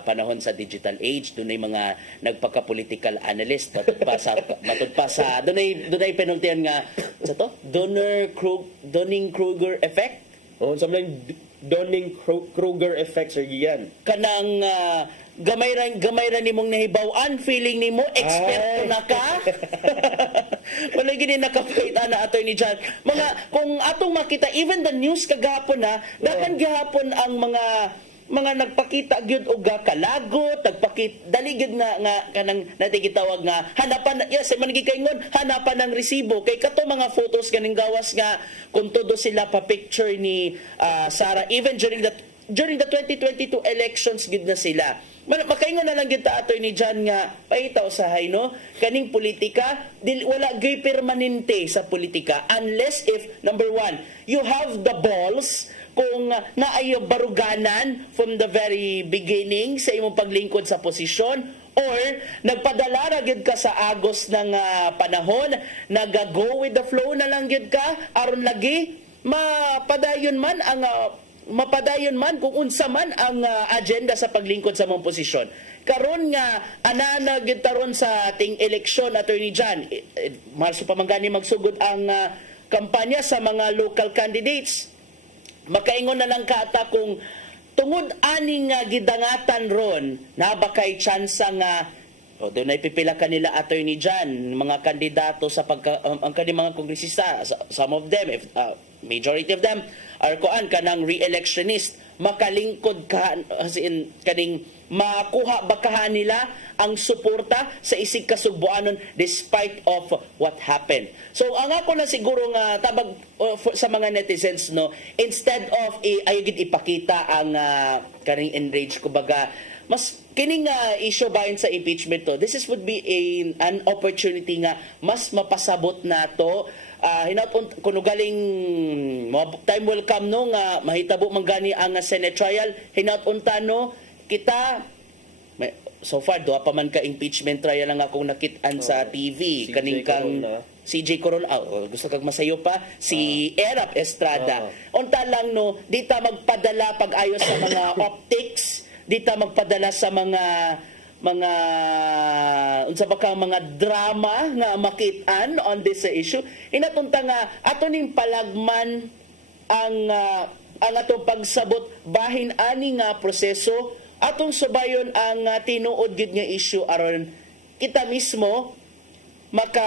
panahon sa digital age, doon ay mga nagpaka-political analyst matod pa sa doon ay penultihan nga sa to Dunning-Kruger effect. Something Dunning-Kruger effect, Sir Gian. Kanang gamay ra nimong nahibaw-an, feeling nimo expert na ka. Wala gini nakapita na Attorney John. Kung atong makita even the news kagahapon na dakan gihapon ang mga nagpakita gyud og kalagot, dali gyud nga kanang natigitawag nga hanapan man gikaingon hanapan ng resibo kay kato mga photos ganing gawas nga kung todo sila pa picture ni Sara even during the 2022 elections gid na sila. Makaingon na lang gyud ta Attorney John nga pahitaw sahay no kaning politika wala gay permanente sa politika unless if number one you have the balls kung naayo baruganan from the very beginning sa imong paglingkod sa posisyon or nagpadala ra gyud ka sa agos ng panahon nag-go with the flow na lang gyud ka aron lagi mapadayon man kung unsa man ang agenda sa paglingkod sa mong posisyon. Karon nga anana gyud taron sa ating eleksyon Attorney John, Marso pa man gani magsugod ang kampanya sa mga local candidates. Makaingon na lang kata kung tungod aning gidangatan ron na ba kay tsansa nga doon ay pipila kanila Attorney John mga kandidato sa ang kanilang mga kongresista, some of them majority of them are kanang re-electionist, makalingkod ka as in kaning makuha bakahan nila ang suporta sa isig kasugbuanon despite of what happened. So ang ako na siguro nga tabag sa mga netizens no, instead of ayugid ipakita ang kaning enrage kumbaga mas kining issue bahin sa impeachment to, this would be an opportunity nga mas mapasabot nato kung galing time will come no nga mahitabo man gani ang Senate trial hinaut-unta no kita so far doa pa man ka impeachment trial lang akong nakit-an sa TV kaning kang CJ Corona gusto kag masayo pa si Erap Estrada unta lang no dita magpadala pag-ayos sa mga optics dita magpadala sa mga unsa ba ka mga drama nga makit-an on this issue inatunta nga ato ning palagman ang atong pagsabot bahin ani nga proseso atong subayon ang tinuod gid nga issue aron kita mismo maka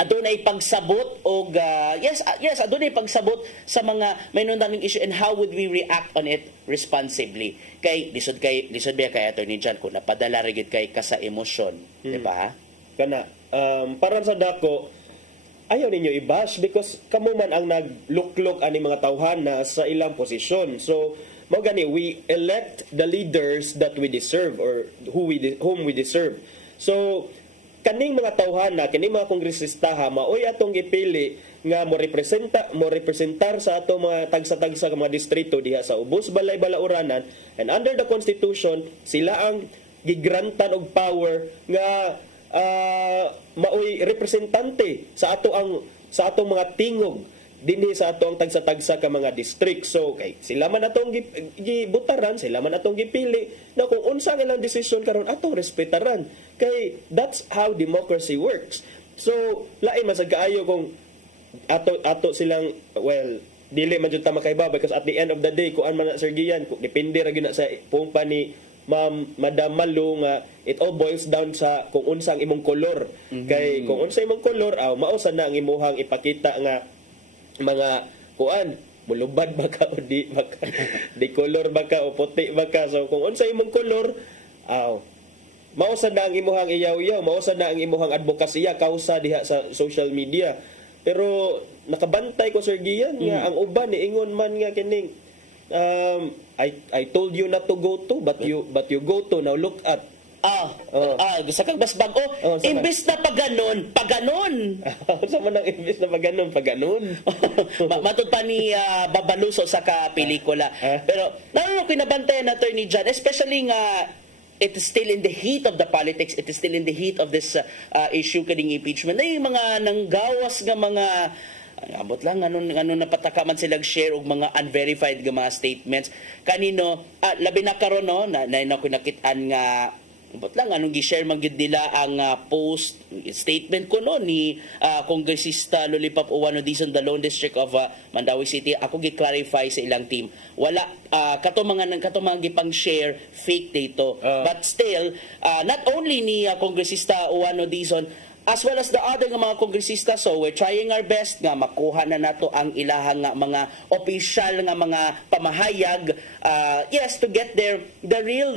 adunay pagsabot og yes adunay pagsabot sa mga mainundaning issue and how would we react on it responsibly kay lisod ba kay Attorney John kung napadala ra gid kay ka sa emosyon di ba kana para sa dako ayaw ninyo i-bash because kamo man ang nagluklok ani mga tawhana sa ilang posisyon so mao gani we elect the leaders that we deserve or whom we deserve so kaning mga tawhana, kaning mga kongresista maoy atong gipili nga mo representar sa ato mga tagsa-tagsa mga distrito diha sa ubos balay balauranan and under the constitution sila ang gigrantan og power nga maoy representante sa atong mga tingog dinhi sa atong tagsa-tagsa ka mga district. So kay sila man atong gibutaran, sila man atong gipili na kung unsa ang ilang desisyon karon atong respetaran. Kay that's how democracy works. So lain man sa kaayo kung ato silang dili man jud ta makaiba because at the end of the day kuan man na Sir Gian, depende ra gyud na sa pumpa ni Madam Malu nga it all boils down sa kung unsa ang imong kolor. Kay kung unsa imong kolor mao sa na ang imuhang ipakita nga mga kuan mulubad ba ka o di color ba ka o puti ba ka so kung unsa imong kolor mao sa na ang imuhang iyaw-iyaw mao sa na ang imuhang advokasya kausa diha sa social media pero nakabantay ko Sir Gian nga ang uban niingon man nga kining I told you not to go to, but you go to. Now look at. Gusto kang basbag. Imbis na paganon. Sa man ang imbis na paganon. Matod pa ni Babaluso sa pelikula. Pero naroon ko nabantayan na Attorney John, especially nga it is still in the heat of the politics, it is still in the heat of this issue kaning impeachment. Na yung mga nanggawas nga mga abot lang ano napatakaman silang share og mga unverified nga mga statements kanino labi na karon no na nakitaan nga abot lang anong gi-share man gyud nila ang post statement ko no ni Kongresista Lollipop Uwano Dizon the Lone District of Mandawi City. Ako gi-clarify sa ilang team wala kato mga gipang share fake dito but still not only ni Kongresista Uwano Dizon as well as the other nga mga kongresista, so we're trying our best nga makuha na nato ang ilahang nga mga official nga mga pamahayag yes to get there the real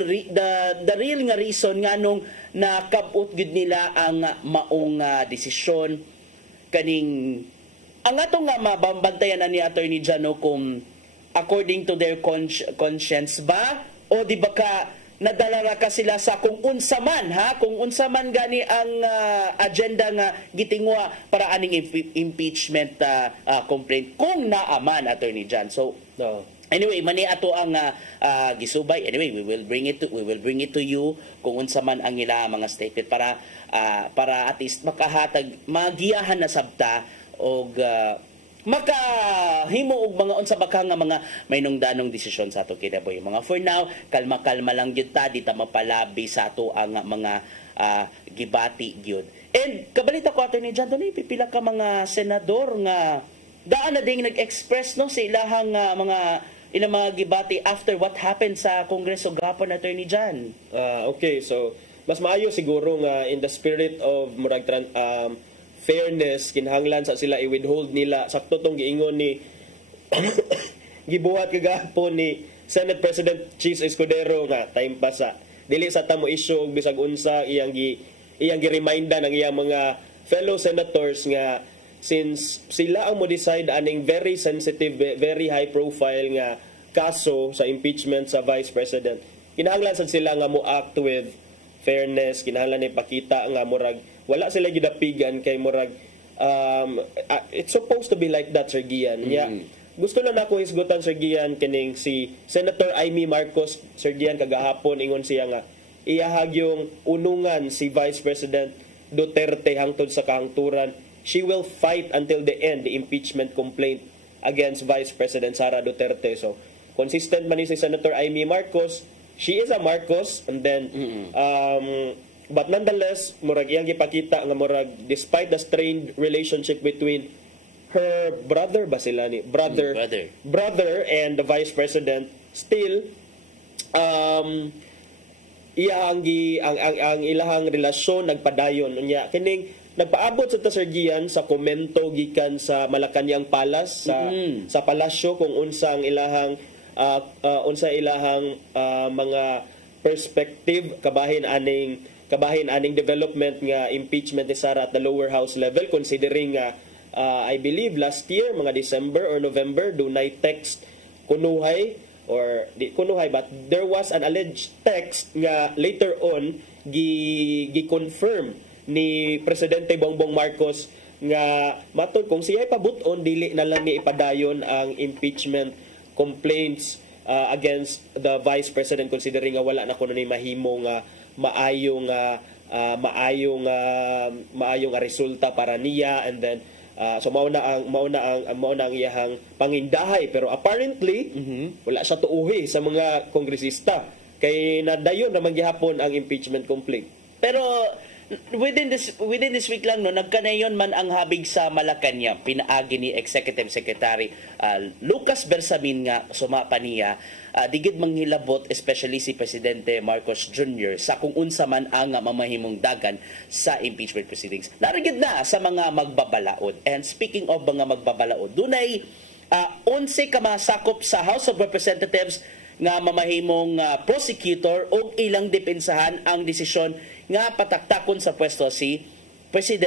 nga reason nga nung nakabut gud nila ang maong desisyon kaning ang atong nga mabambantayan na ni Attorney Jano kung according to their conscience ba o di ba ka nadala ra ka sila sa kung unsa man gani ang agenda nga gitingwa para aning impeachment complaint kung naaman Attorney John. So anyway mani ato ang gisubay. Anyway we will bring it to you kung unsa man ang ila mga statement para at least makahatag magiyahan na sabta og makahimo og mga unsa ba ka nga mga maynungdanong desisyon sa ato kinabuhi. Mga for now, kalma-kalma lang gyud ta, di ta mapalabi sa ato ang mga gibati gyud. And kabalita ko Attorney John, dunay pipila ka mga senador nga daan na ding nag-express no sa ilahang ilang mga gibati after what happened sa Kongreso gapon Attorney John. Okay, so mas maayo siguro nga in the spirit of murag fairness, kinahanglan sa sila i-withhold nila sakto tong giingon ni gibuhat kagahapon ni Senate President Cheese Escudero nga time pa sa dili sa tamo issue og bisag unsa iyang gi-reminda ng iyang mga fellow senators nga since sila ang mo decide aning very sensitive, very high profile nga kaso sa impeachment sa Vice President, kinahanglan sad sila nga mo act with fairness, kinahanglan ipakita nga murag wala sila gidapigan kay murag it's supposed to be like that Sir Gian. Gusto lang ako hisgutan Sir Gian kining si Senator Amy Marcos Sir Gian kagahapon ingon siya nga iyahag yung unungan si Vice President Duterte hangtod sa kahangturan. She will fight until the end the impeachment complaint against Vice President Sara Duterte. So consistent man ni si Senator Amy Marcos. She is a Marcos and then but nonetheless, murag iyang gipakita nga murag despite the strained relationship between her brother ba sila ni brother and the Vice President, still ang ilahang relasyon nagpadayon unya kining nagpaabot sa Sir Gian sa komento gikan sa Malacañang Palace sa palasyo kung unsa ang ilahang mga perspective kabahin aning development nga impeachment ni Sara at the lower house level considering I believe last year mga December or November dunay text kunuhay or di kunuhay but there was an alleged text nga later on gi-confirm ni Presidente Bongbong Marcos nga matod kung siya pabuton dili na lang ni ipadayon ang impeachment complaints against the Vice President considering nga wala na kuno ni mahimo nga maayong resulta para niya and then so mao na ang iyahang pangindahay pero apparently wala siya tuuhi sa mga kongresista kay nadayon naman gihapon ang impeachment complaint. Pero within this week lang no nagkanayon man ang habig sa Malacañang pinaagi ni Executive Secretary Lucas Bersamin nga sumapa niya digid manghilabot especially si Presidente Marcos Jr. sa kung unsa man ang mamahimong dagan sa impeachment proceedings. Narigid na sa mga magbabalaod. And speaking of mga magbabalaod, dunay 11 ka masakop sa House of Representatives nga mamahimong prosecutor o ilang depensahan ang desisyon nga pataktakon sa pwesto si si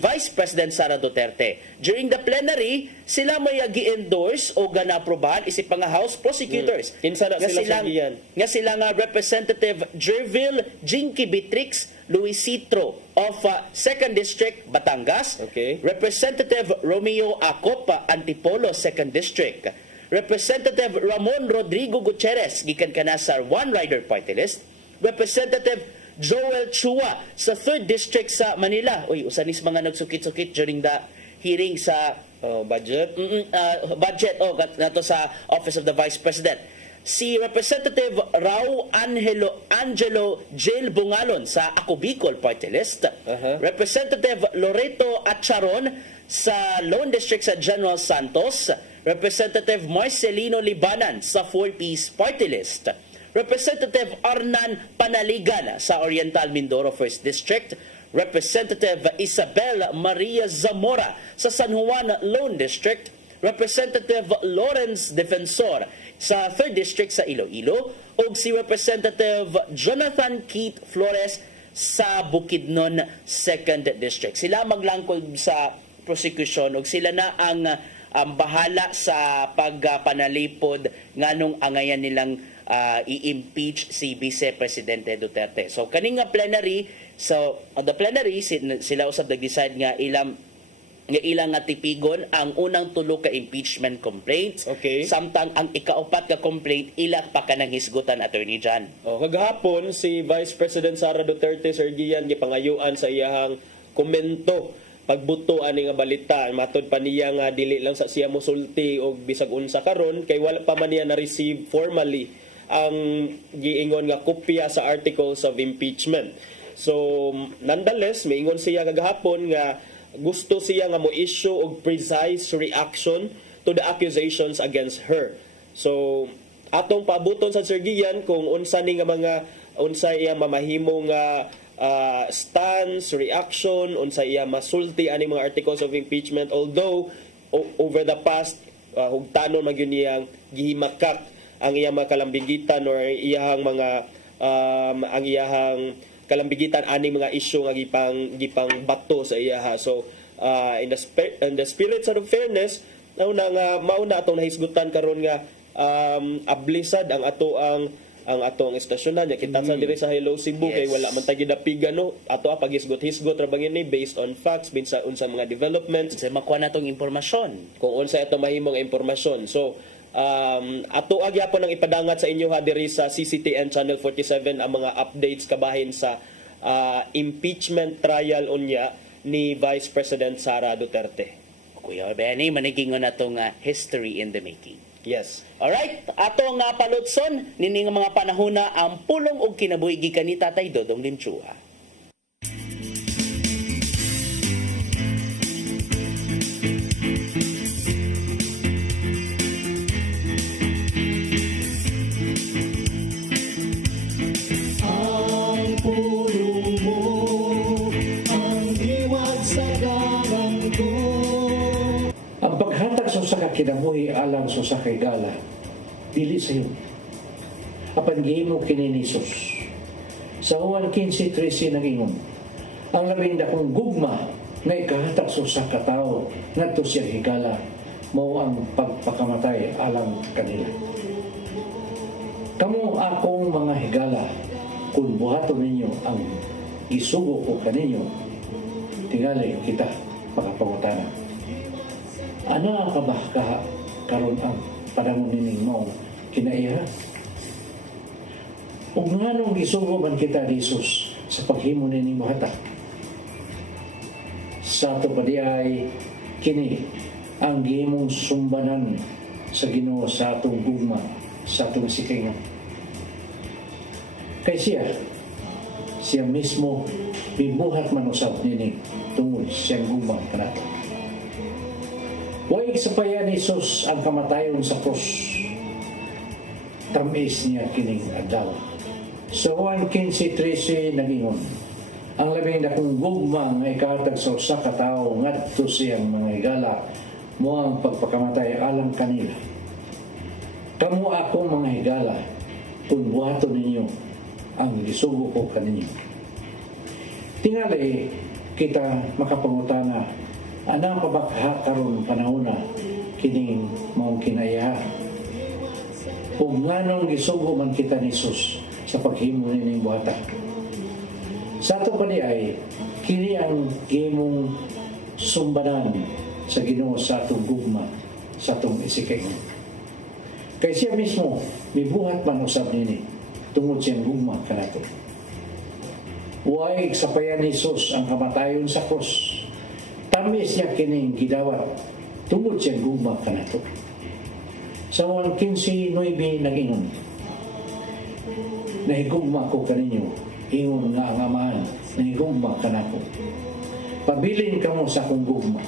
Vice President Sara Duterte. During the plenary, sila may gi-endorse o ganaprobahan isip mga House prosecutors. Kinsa na sila nga sila nga Representative Jervil Jinky Beatrix Luisitro of 2nd District, Batangas. Representative Romeo Acopa Antipolo, 2nd District. Representative Ramon Rodrigo Gutierrez, gikan kana sa One Rider Party List. Representative Joel Chua sa 3rd District sa Manila. Usanis mga nagsukit-sukit during the hearing sa budget. Budget nato sa Office of the Vice President. Si Representative Rao Angelo Jail Bungalon sa Ako Bicol Party List. Representative Loreto Acharon sa Lone District sa General Santos. Representative Marcelino Libanan sa 4-Piece Party List. Representative Arnan Panaligan sa Oriental Mindoro 1st District. Representative Isabel Maria Zamora sa San Juan Lone District. Representative Lawrence Defensor sa 3rd District sa Iloilo. O si Representative Jonathan Keith Flores sa Bukidnon 2nd District. Sila maglangkod sa prosecution o sila na ang bahala sa pagpanalipod nganong angayan nilang i-impeach si Vice Presidente Duterte. So kaning nga plenary, so on the plenary sila usab nag-decide nga ilang nga tipigon ang unang tulo ka impeachment complaints. Samtang ang ikaupat ka complaint ila pa kanang hisgutan, Attorney John. Kagahapon si Vice President Sara Duterte, Sir Gian, gipangayuan sa iyahang komento pagbuto ani nga balita. Matod pa niya nga dili lang sa siya mosulti og bisag unsa karon kay wala pa man niya na receive formally ang giingon nga kopya sa articles of impeachment. So nonetheless miingon siya kagahapon nga gusto siya nga mo issue og precise reaction to the accusations against her. So atong pabuton sa Sir Gian kung unsa ni nga unsa iya mamahimo nga stance, reaction, unsa iya masulti ani mga articles of impeachment, although over the past hugtanon man gyud niyang gihimakak ang iyang mga kalambigitan or iyang mga ang iyang kalambigitan ani mga issue nga gipang bato sa iyaha. So in the spirit of fairness, mauna atong nahisgutan karon nga ablisad ang atong istasyonan nya kita sa diri sa Hello Cebu kay wala man tagi dapigan no ato paghisgot-hisgot ra bangin ni based on facts binsa unsa mga developments sa makuha natong impormasyon kung unsa ato mahimong impormasyon. So ato agyapon ang ipadangat sa inyo ha diri sa CCTN Channel 47 ang mga updates kabahin sa impeachment trial unya ni Vice President Sara Duterte. Kuya Benny, manigingon natong history in the making. Yes. Alright, ato nga palutson nining mga panahona ang pulong og kinabuhi gikan ni Tatay Dodong Linchua. Kinamuhi alang so sa kay gala dili sa iyo apan gihimo kini ni Jesus sa Juan 15:13 nagingon ang labing dakong gugma nga ikahatag so sa katao ngadto siya higala mao ang pagpakamatay alang kanila. Kamo akong mga higala kung buhaton ninyo ang isugo ko kaninyo tingali kita pagapangutana. Ana ka ba karon ang panahon nining mo kinaiya? Ug nganong gisugo man kita ni Jesus sa paghimo nining buhata? Sa ato pa diay kini ang gihimong sumbanan sa Ginoo sa atong gugma sa atong sikingan. Kay siya mismo bibuhat man usab nini tungod siyang gugma kanato. Huwag sa paya ni Jesus ang kamatayon sa krus. Tamis niya kining adlaw. Sa Juan 15:13 nagingon, ang labing dakong gugma nga ikahatag sa usa ka tawo ngadto siyang mga higala mo ang pagpakamatay alang kanila. Kamo akong mga higala kung buhaton ninyo ang gisugo ko kaninyo. Tingali kita makapangutana anang pabakha karon panahona kining maong kinaya ug nganong gisugo man kita ni Jesus sa paghimo nining buhatan. Sa ato pa ay kini ang gimong sumbanan sa Ginoo sa atong gugma sa atong isikaingon. Kay siya mismo mibuhat man usab nini tungod siyang gugma kanato. Huwag sapayan ni Jesus ang kamatayon sa krus. Tamis niya kining gidawat tungod siyang gugma kanato. Sa 15:9 nag-ingon, nahigugma ko kaninyo, ingon nga ang amahan, nahigugma kanako. Pabilin ka mo sa akong gugma.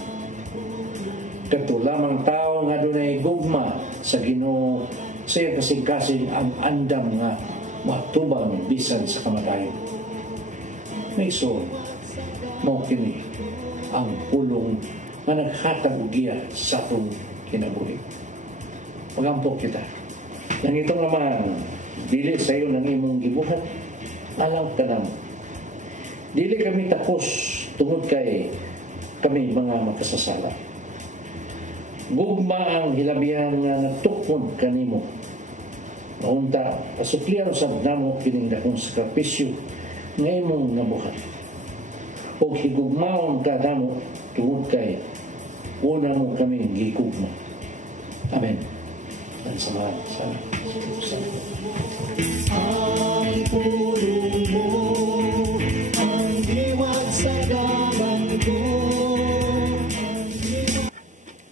Kato lamang tao nga dunay gugma sa Ginoo, siya kasing-kasing ang andam nga matubang bisan sa kamatayon. Naiso, mao kini ang pulong nga naghatag og giya sa atong kinabuhi. Pagampok kita. Nang itong naman, dili sa iyo ng imong gibuhat, alam ka namo. Dili kami tapos tungod kay kami mga makasasala. Gugma ang hilabihan nga natukod kanimo. Naunta, pasuklian sa namo kining dakong sakripisyo nga imong nabuhat. O higugmaon ka namo tungod kay una mo kaming gigugma. Amen. Dan samahan sana. Ang pulong mo, ang diwat sa damang ko.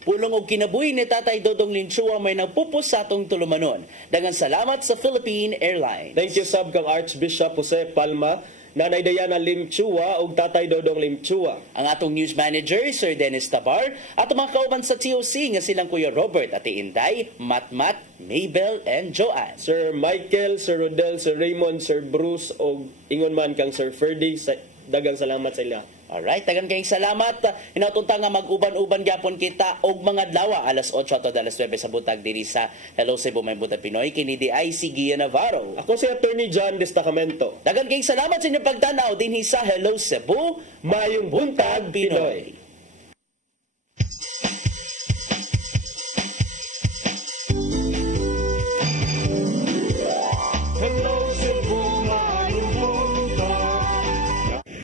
Pulong og kinabuhi ni Tatay Dodong Linchua may nagpupos sa atong tulumanon. Daghang salamat sa Philippine Airlines. Thank you sab kang Archbishop Jose Palma, Nanay Diana Limchua ug Tatay Dodong Limchua. Ang atong news manager, Sir Dennis Tabar, at mga kauban sa TOC nga silang Kuya Robert, Ate Inday, Matmat, Maybel, and Joanne. Sir Michael, Sir Rodel, Sir Raymond, Sir Bruce, o ingon man kang Sir Ferdy, dagang salamat sa ila. Alright, dagan kayong salamat. Inatunta nga mag-uban-uban gyapon kita og mga adlaw alas 8 at alas 9 sa butag diri sa Hello Cebu May Butag Pinoy kini di ay si Gia Navarro. Ako si Attorney John Destacamento. Dagan kayong salamat sa inyong pagtanaw dinhi sa Hello Cebu Mayong Buntag Pinoy.